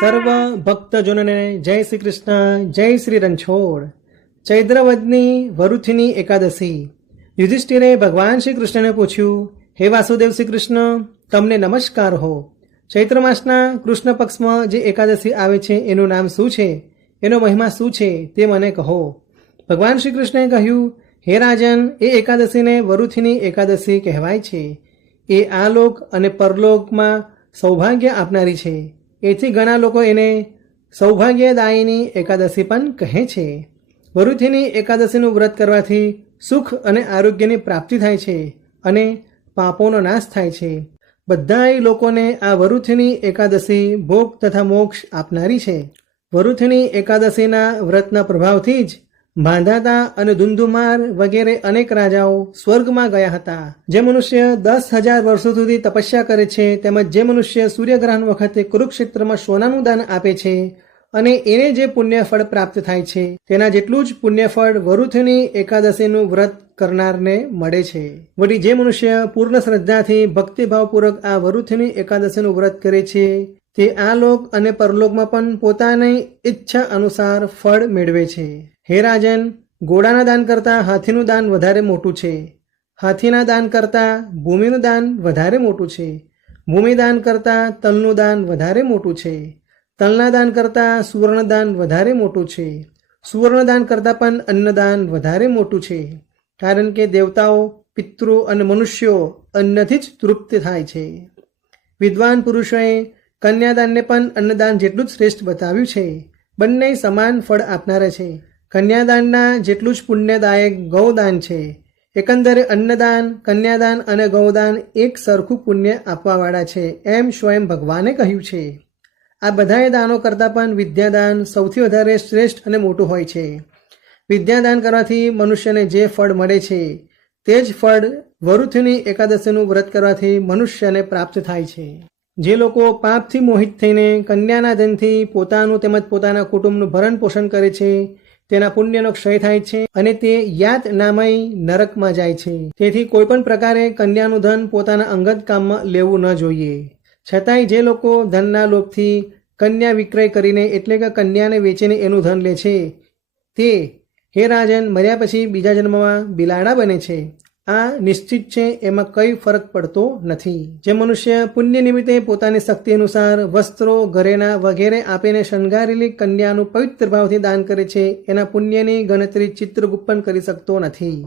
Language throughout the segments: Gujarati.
સર્વ ભક્તજનોને જય શ્રી કૃષ્ણ જય શ્રી રણછોડ ચૈદ્રવદની વરુથિની એકાદશી યુધિષ્ઠિરે ભગવાન શ્રી કૃષ્ણને પૂછ્યું હે વાસુદેવ શ્રી કૃષ્ણ તમને નમસ્કાર હો. ચૈત્ર માસના કૃષ્ણ પક્ષમાં જે એકાદશી આવે છે, એનું નામ શું છે? એનો મહિમા શું છે? તે મને કહો. ભગવાન શ્રી કૃષ્ણએ કહ્યું, હે રાજન, એ એકાદશીને વરુથિની એકાદશી કહેવાય છે. એ આ લોક અને પરલોકમાં સૌભાગ્ય આપનારી છે. એથી ઘણા લોકો એને સૌભાગ્યદાયીની એકાદશી પણ કહે છે. વરુથિની એકાદશીનું વ્રત કરવાથી સુખ અને આરોગ્યની પ્રાપ્તિ થાય છે અને પાપોનો નાશ થાય છે. બધાય લોકોને આ વરુથિની એકાદશી ભોગ તથા મોક્ષ આપનારી છે. વરુથની એકાદશીના વ્રતના પ્રભાવથી જ માંધાતા અને ધુંધુમાર વગેરે અનેક રાજાઓ સ્વર્ગમાં ગયા હતા. જે મનુષ્ય દસ હજાર વર્ષો સુધી તપસ્યા કરે છે તેમજ જે મનુષ્ય સૂર્યગ્રહણ વખતે કુરુક્ષેત્રમાં સોનાનું દાન આપે છે અને એને જે પુણ્યફળ પ્રાપ્ત થાય છે, તેના જેટલું જ પુણ્યફળ વરુથની એકાદશીનું વ્રત કરનારને મળે છે. વળી જે મનુષ્ય પૂર્ણ શ્રદ્ધાથી ભક્તિભાવપૂર્વક આ વરુથની એકાદશીનું વ્રત કરે છે તે આ લોક અને પરલોકમાં પણ પોતાની ઈચ્છા અનુસાર ફળ મેળવે છે. હે રાજન, ઘોડાના દાન કરતાં હાથીનું દાન વધારે મોટું છે. હાથીના દાન કરતાં ભૂમિનું દાન વધારે મોટું છે. ભૂમિદાન કરતાં તલનું દાન વધારે મોટું છે. તલના દાન કરતાં સુવર્ણદાન વધારે મોટું છે. સુવર્ણદાન કરતાં પણ અન્નદાન વધારે મોટું છે. કારણ કે દેવતાઓ, પિતૃ અને મનુષ્યો અન્નથી જ તૃપ્ત થાય છે. વિદ્વાન પુરુષોએ કન્યાદાનને પણ અન્નદાન જેટલું જ શ્રેષ્ઠ બતાવ્યું છે, બંને સમાન ફળ આપનારા છે. કન્યાદાનના જેટલું જ પુણ્યદાયક ગૌદાન છે. એકંદરે અન્નદાન, કન્યાદાન અને ગૌદાન એક સરખું પુણ્ય આપવાવાળા છે એમ સ્વયં ભગવાને કહ્યું છે. આ બધાએ દાનો કરતાં પણ વિદ્યાદાન સૌથી વધારે શ્રેષ્ઠ અને મોટું હોય છે. વિદ્યાદાન કરવાથી મનુષ્યને જે ફળ મળે છે, તે જ ફળ વરુથની એકાદશીનું વ્રત કરવાથી મનુષ્યને પ્રાપ્ત થાય છે. જે લોકો પાપથી મોહિત થઈને કન્યાના ધનથી પોતાનું તેમજ પોતાના કુટુંબનું ભરણ પોષણ કરે છે, તેના પુણ્યનો ક્ષય થાય છે અને તે યાત નામય નરકમાં જાય છે. તેથી કોઈ પણ પ્રકારે કન્યાનું ધન પોતાના અંગત કામમાં લેવું ન જોઈએ. છતાંય જે લોકો ધનના લોભથી કન્યા વિક્રય કરીને એટલે કે કન્યાને વેચીને એનું ધન લે છે, તે હે રાજન મર્યા પછી બીજા જન્મમાં બિલાડા બને છે. આ નિશ્ચિત છે, એમાં કઈ ફરક પડતો નથી. જે મનુષ્ય પુણ્ય નિમિત્તે પોતાની શક્તિ અનુસાર વસ્ત્રો, ઘરેણા વગેરે આપીને શણગારેલી કન્યાનું પવિત્ર ભાવથી દાન કરે છે, એના પુણ્યની ગણતરી ચિત્રગુપ્ત કરી શકતો નથી.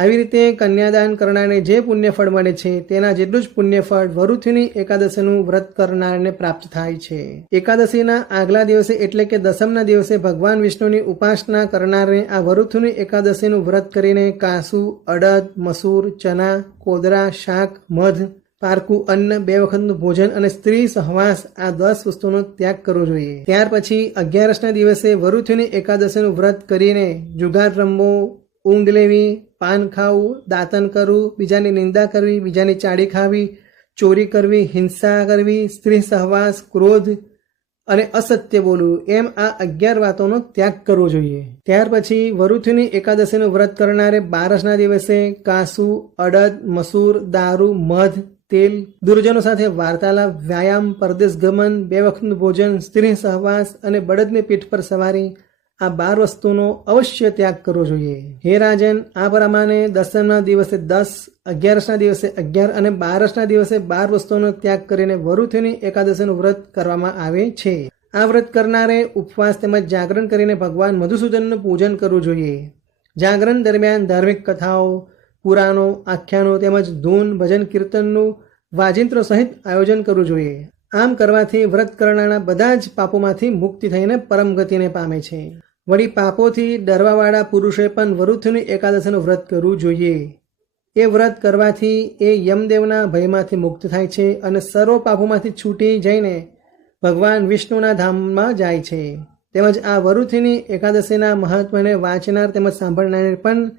આવી રીતે કન્યાદાન કરનારને જે પુણ્યફળ મળે છે, તેના જેટલું જ પુણ્યફળ વરુથીની એકાદશીનું વ્રત કરનારને પ્રાપ્ત થાય છે. એકાદશીના આગલા દિવસે એટલે કે દસમના દિવસે ભગવાન વિષ્ણુની ઉપાસના કરનારને આ વરુથુની એકાદશીનું વ્રત કરીને કાસુ, અડદ, મસૂર, ચના, કોદરા, શાક, મધ, પારકું, અન્ન, બે વખતનું ભોજન અને સ્ત્રી સહવાસ આ દસ વસ્તુનો ત્યાગ કરવો જોઈએ. ત્યાર પછી અગિયારસના દિવસે વરુથુની એકાદશીનું વ્રત કરીને જુગાર રમવો ઊંઘ લેવી, પાન ખાવું, દાંતન કરવું, બીજાની નિંદા કરવી, બીજાની ચાડી ખાવી, ચોરી કરવી, હિંસા કરવી, સ્ત્રી સહવાસ, ક્રોધ અને અસત્ય બોલવું, એમ આ અગિયાર વાતોનો ત્યાગ કરવો જોઈએ. ત્યાર પછી વરુથીની એકાદશીનું વ્રત કરનારે બારસના દિવસે કાસુ, અડદ, મસૂર, દારૂ, મધ, તેલ, દુર્જનો સાથે વાર્તાલાપ, વ્યાયામ પરદેશ ગમન બે વખતનું ભોજન, સ્ત્રી સહવાસ અને બળદની પીઠ પર સવારી આ બાર વસ્તુનો અવશ્ય ત્યાગ કરવો જોઈએ. હે રાજન, આ પ્રમાણે દસમના દિવસે દસ, અગિયારસના દિવસે અગિયાર અને બારસના દિવસે બાર વસ્તુઓનો ત્યાગ કરીને વરુથીની એકાદશીનું વ્રત કરવામાં આવે છે. આ વ્રત કરનારે ઉપવાસ તેમજ જાગરણ કરીને ભગવાન મધુસૂદનનું પૂજન કરવું જોઈએ. જાગરણ દરમિયાન ધાર્મિક કથાઓ, પુરાણો, આખ્યાનો તેમજ ધૂન, ભજન, કીર્તનનું વાજિંત્રો સહિત આયોજન કરવું જોઈએ. આમ કરવાથી વ્રત કરનારના બધા જ પાપોમાંથી મુક્તિ થઈને પરમ ગતિને પામે છે. વળી પાપોથી ડરવાવાળા પુરુષે પણ વરુથની એકાદશીનું વ્રત કરવું જોઈએ. એ વ્રત કરવાથી એ યમદેવના ભયમાંથી મુક્ત થાય છે અને સર્વ પાપોમાંથી છૂટી જઈને ભગવાન વિષ્ણુના ધામમાં જાય છે. તેમજ આ વરુથીની એકાદશીના મહત્વને વાંચનાર તેમજ સાંભળનારને પણ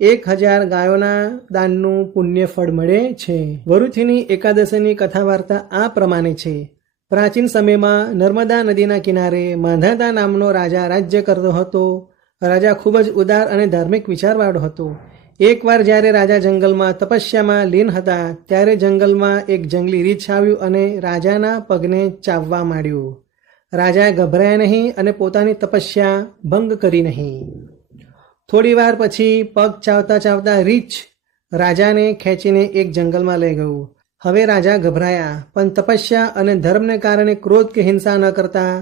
એક હજાર ગાયોના દાનનું પુણ્ય ફળ મળે છે. વરુથીની એકાદશીની કથા વાર્તા આ પ્રમાણે છે. પ્રાચીન સમયમાં નર્મદા નદીના કિનારે માંધાતા નામનો રાજા રાજ્ય કરતો હતો. રાજા ખૂબ જ ઉદાર અને ધાર્મિક વિચારવાળો હતો. એકવાર જ્યારે રાજા જંગલમાં તપસ્યામાં લીન હતા, ત્યારે જંગલમાં એક જંગલી રીછ આવ્યું અને રાજાના પગને ચાવવા માંડ્યું. રાજા ગભરાયા નહીં અને પોતાની તપસ્યા ભંગ કરી નહીં. થોડી વાર પછી પગ ચાવતા ચાવતા રીછ રાજાને ખેંચીને એક જંગલમાં લઈ ગયું. હવે રાજા ગભરાયા, પણ તપસ્યા અને ધર્મને કારણે ક્રોધ કે હિંસા ન કરતા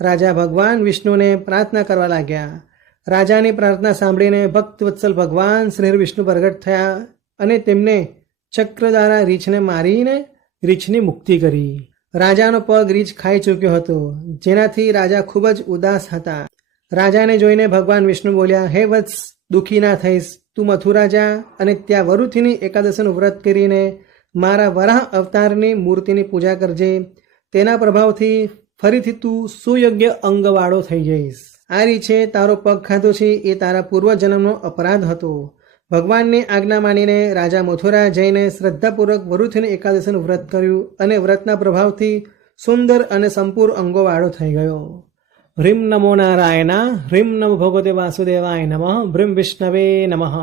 રાજા ભગવાન વિષ્ણુને પ્રાર્થના કરવા લાગ્યા. રાજાની પ્રાર્થના સાંભળીને ભક્તવત્સલ ભગવાન શ્રી વિષ્ણુ પ્રગટ થયા અને તેમને ચક્ર દ્વારા રીછને મારીને રીછની મુક્તિ કરી. રાજાનો પગ રીછ ખાઈ ચૂક્યો હતો, જેનાથી રાજા ખૂબ જ ઉદાસ હતા. રાજાને જોઈને ભગવાન વિષ્ણુ બોલ્યા, હે વત્સ, દુઃખી ના થઈશ. તું મથુરા જા અને ત્યાં વરુથીની એકાદશીનું વ્રત કરીને મારા વરાહ અવતારની મૂર્તિની પૂજા કરજે. તેના પ્રભાવથી ફરીથી તું સુયોગ્ય અંગવાળો થઈ જઈશ. આ રીતે તારો પગ ખાધો છે એ તારા પૂર્વજન્મનો અપરાધ હતો. ભગવાનની આજ્ઞા માનીને રાજા મથુરા જઈને શ્રદ્ધાપૂર્વક વરુથીની એકાદશીનું વ્રત કર્યું અને વ્રતના પ્રભાવથી સુંદર અને સંપૂર્ણ અંગોવાળો થઈ ગયો. હ્રીમ નમો નારાયણા, હ્રીમ નમ ભગવતે વાસુદેવાય નમઃ ભ્રીમ વિષ્ણવે નમઃ.